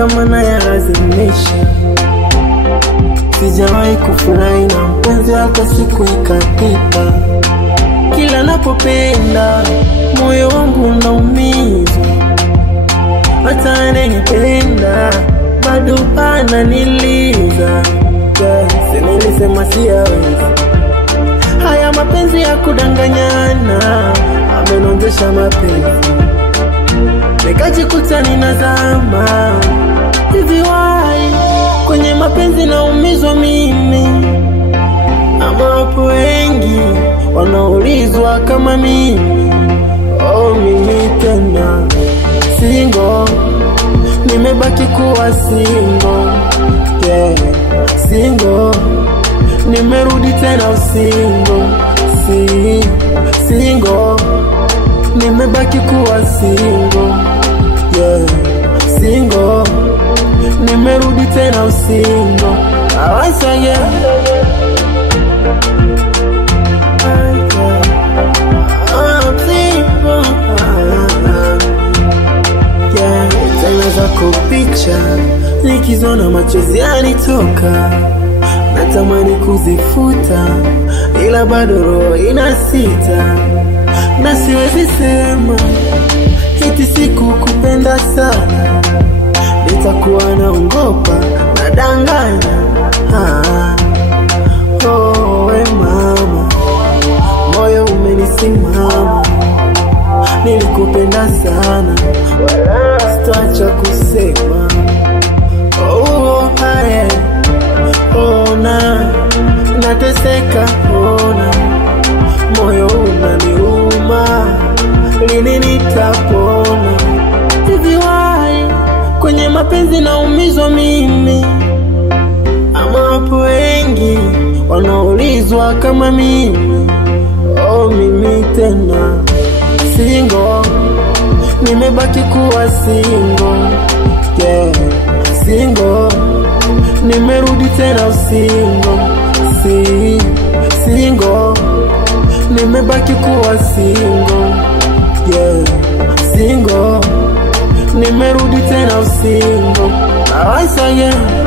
kama nayalazimisha. Sijawahi kufurahi na mpenzi hata siku ikapita. Kila napopenda moyo wangu unaumizwa. Hata ananipenda bado ananiliza. Nilisema siyawezi. Haya mapenzi ya kudanganyana amenonjesha mapenzi. Nikajikuta ninazama. Hivi why kwenye mapenzi naumizwa mimi? Ama wapo wengi wanaulizwa kama mimi. Oh, mimi tena single, nimebaki kuwa single. Yeah, single, nimerudi tena usingle. Single, nimebaki kuwa single. Yeah, single, nimerudi tena usingle. Once again. Kupicha nikizona machozi yanitoka. Natamani kuzifuta ila bado roho inasita. Na siwezi sema eti sikukupenda sana. Nitakuwa naongopa nadanganya. Oh, we mama, moyo umenisimama. Nilikupenda sana, sitaacha kusema. Oh, aye, ona, nateseka, ona. Moyo unaniuma, lini nitapona? Hivi why kwenye mapenzi naumizwa mimi? Ama wapo wengi wanaulizwa kama mimi. Oh, mimi tena single, nimebaki kuwa single. Yeah, single, nimerudi tena usingle. Single, nimebaki kuwa single. Yeah, single, nimerudi tena usingle. Once again.